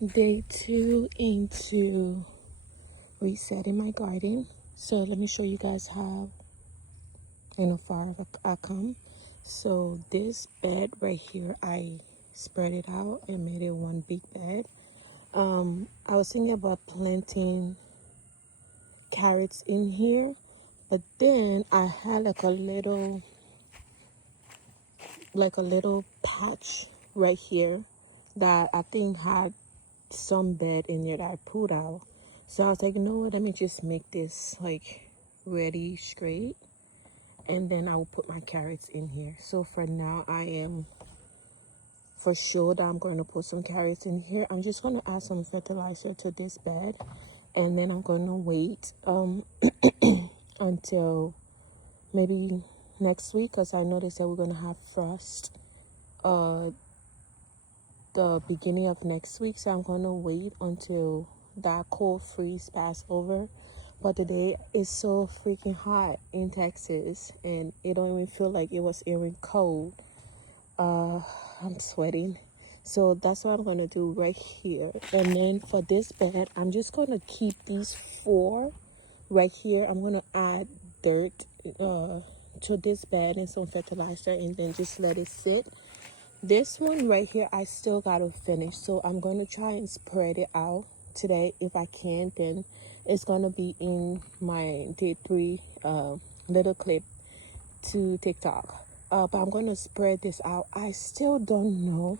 Day 2 into resetting my garden. So let me show you guys how far I come. So this bed right here, I spread it out and made it one big bed. I was thinking about planting carrots in here, but then I had like a little patch right here that I think had some bed in there that I pulled out. So I was like, you know what, let me just make this like ready straight, and then I will put my carrots in here. So for now, I am for sure that I'm going to put some carrots in here. I'm just going to add some fertilizer to this bed, and then I'm going to wait until maybe next week, because I know they said we're going to have frost the beginning of next week. So I'm going to wait until that cold freeze pass over. But today is so freaking hot in Texas, and it don't even feel like it was even cold. I'm sweating. So that's what I'm going to do right here. And then for this bed, I'm just going to keep these 4 right here. I'm going to add dirt to this bed and some fertilizer, and then just let it sit. This one right here, I still got to finish. So I'm going to try and spread it out today. If I can, then it's going to be in my day 3 little clip to TikTok. But I'm going to spread this out. I still don't know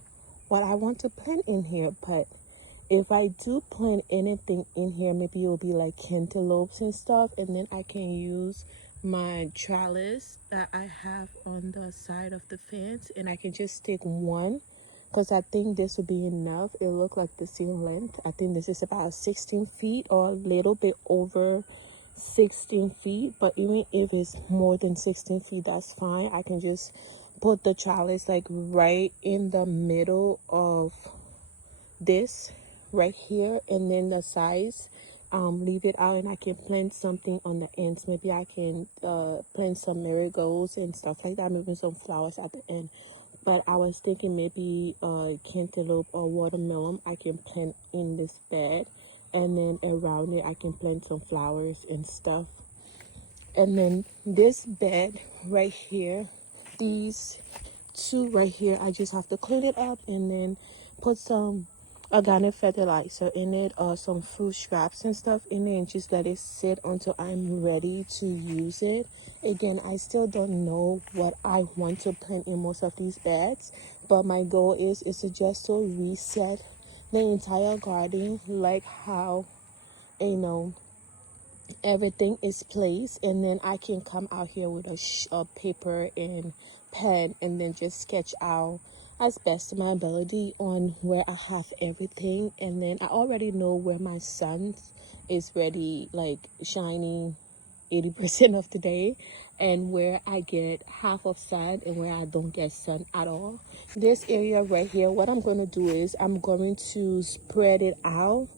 what I want to plant in here, but if I do plant anything in here, maybe it will be like cantaloupes and stuff, and then I can use my trellis that I have on the side of the fence, and I can just take one, because I think this will be enough. It looked like the seam length. I think this is about 16 feet or a little bit over 16 feet, but even if it's more than 16 feet, that's fine. I can just put the trellis like right in the middle of this right here, and then the sides leave it out, and I can plant something on the ends. Maybe I can plant some marigolds and stuff like that, maybe some flowers at the end. But I was thinking maybe cantaloupe or watermelon I can plant in this bed, and then around it I can plant some flowers and stuff. And then this bed right here, these 2 right here, I just have to clean it up and then put some organic fertilizer in it, or some fruit scraps and stuff in it, and just let it sit until I'm ready to use it. Again, I still don't know what I want to plant in most of these beds, but my goal is to just to reset the entire garden, like how everything is placed, and then I can come out here with a paper and pen, and then just sketch out as best of my ability on where I have everything. And then I already know where my sun is ready, like shining 80% of the day, and where I get half of sun and where I don't get sun at all. This area right here, what I'm going to do is I'm going to spread it out.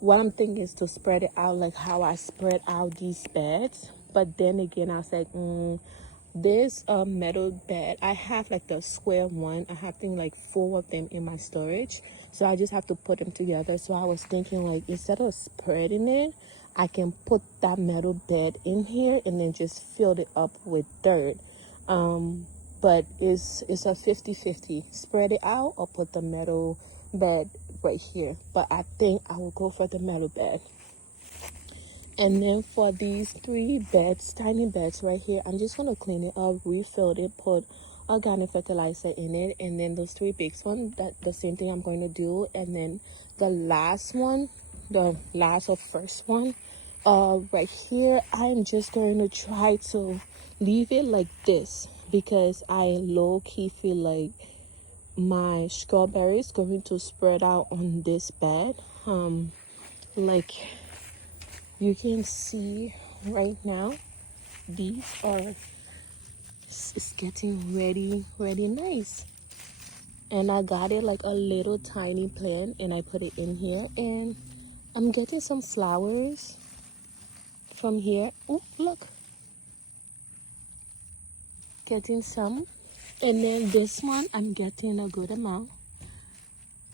What I'm thinking is to spread it out like how I spread out these beds. But then again, I was like, this metal bed, I have like the square one. I have thing like 4 of them in my storage, so I just have to put them together. So I was thinking, like, instead of spreading it, I can put that metal bed in here and then just fill it up with dirt. But it's a 50-50, spread it out or put the metal bed right here. But I think I will go for the metal bed. And then for these 3 beds, tiny beds right here, I'm just going to clean it up, refill it, put organic fertilizer in it. And then those 3 big ones, that the same thing I'm going to do. And then the last one, the last or first one, right here, I'm just going to try to leave it like this, because I low-key feel like my strawberries going to spread out on this bed. Like you can see right now, these are, it's getting ready nice. And I got it like a little tiny plant, and I put it in here, and I'm getting some flowers from here. Oh, look, getting some. And then this one, I'm getting a good amount.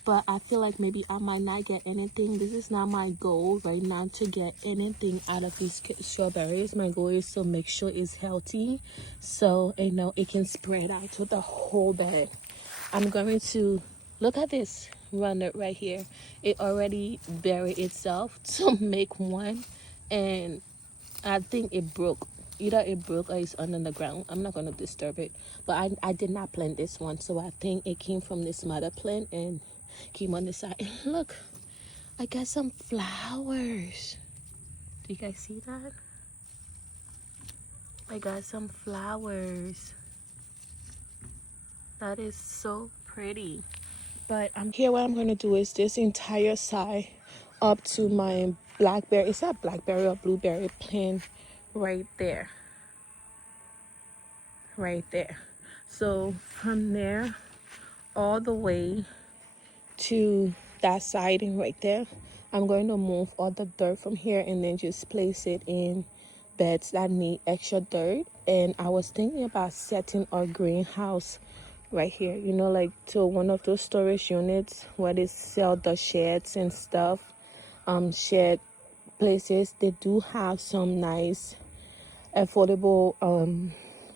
but I feel like maybe I might not get anything. This is not my goal right now to get anything out of these strawberries. My goal is to make sure it's healthy, so you know it can spread out to the whole bag. I'm going to look at this runner right here. It already buried itself to make one, and I think it broke. Either it broke or it's under the ground. I'm not going to disturb it. But I did not plant this one. So I think it came from this mother plant and came on the side. And look, I got some flowers. Do you guys see that? I got some flowers. That is so pretty. But I'm here. What I'm going to do is this entire side up to my blackberry. Is that blackberry or blueberry plant right there? Right there. So from there all the way to that siding right there, I'm going to move all the dirt from here and then just place it in beds that need extra dirt. And I was thinking about setting our greenhouse right here, you know, like to one of those storage units where they sell the sheds and stuff. Shed places, they do have some nice affordable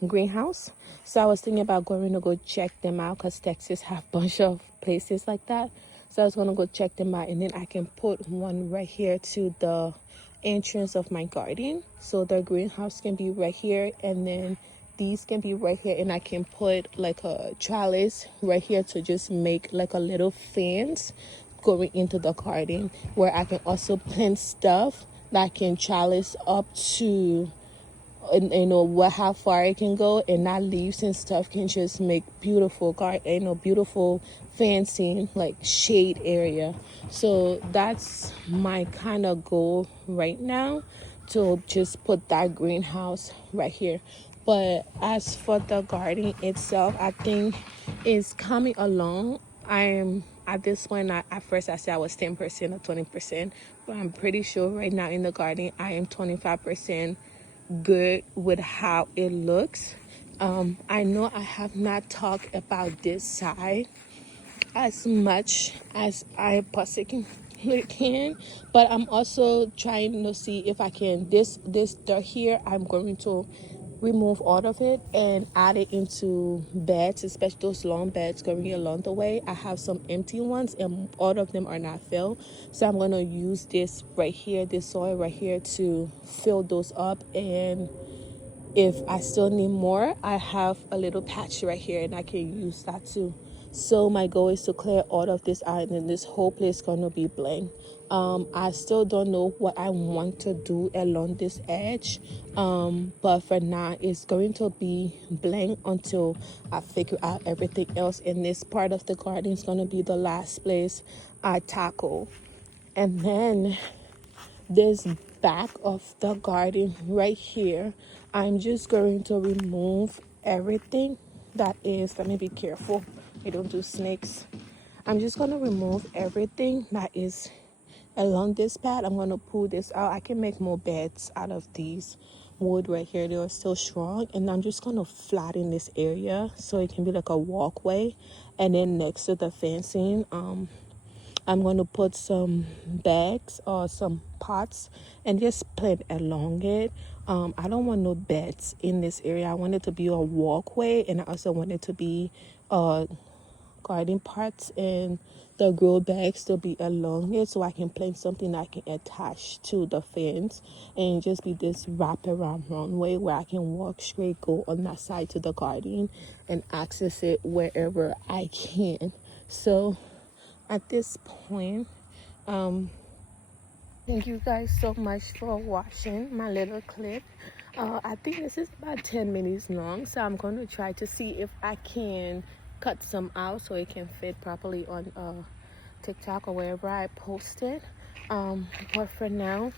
greenhouse. So I was thinking about going to go check them out because Texas have a bunch of places like that. So I was going to go check them out, and then I can put one right here to the entrance of my garden. So the greenhouse can be right here, and then these can be right here, and I can put like a trellis right here to just make like a little fence going into the garden, where I can also plant stuff that can trellis up to, you know, what, how far it can go, and that leaves and stuff can just make beautiful garden, you know, beautiful fancy like shade area. So that's my kind of goal right now, to just put that greenhouse right here. But as for the garden itself, I think it's coming along. I'm at this point, at first I said I was 10% or 20%, but I'm pretty sure right now in the garden I am 25% good with how it looks. I know I have not talked about this side as much as I possibly can, but I'm also trying to see if I can, this dirt here, I'm going to remove all of it and add it into beds, especially those long beds going along the way. I have some empty ones and all of them are not filled, so I'm going to use this right here, this soil right here, to fill those up. And if I still need more, I have a little patch right here and I can use that too. So my goal is to clear all of this out, and this whole place is going to be blank. I still don't know what I want to do along this edge, but for now it's going to be blank until I figure out everything else. And this part of the garden is going to be the last place I tackle. And then this back of the garden right here, I'm just going to remove everything that is, let me be careful, I don't do snakes. I'm just going to remove everything that is along this path. I'm going to pull this out. I can make more beds out of these wood right here. They are still strong, and I'm just going to flatten this area so it can be like a walkway. And then next to the fencing, I'm going to put some bags or some pots and just plant along it. I don't want no beds in this area. I want it to be a walkway, and I also want it to be garden pots and the grow bags to be along it, so I can plant something that I can attach to the fence and just be this wraparound runway where I can walk straight, go on that side to the garden and access it wherever I can. So at this point, thank you guys so much for watching my little clip. I think this is about 10 minutes long, so I'm going to try to see if I can cut some out so it can fit properly on TikTok or wherever I post it. But for now,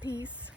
peace.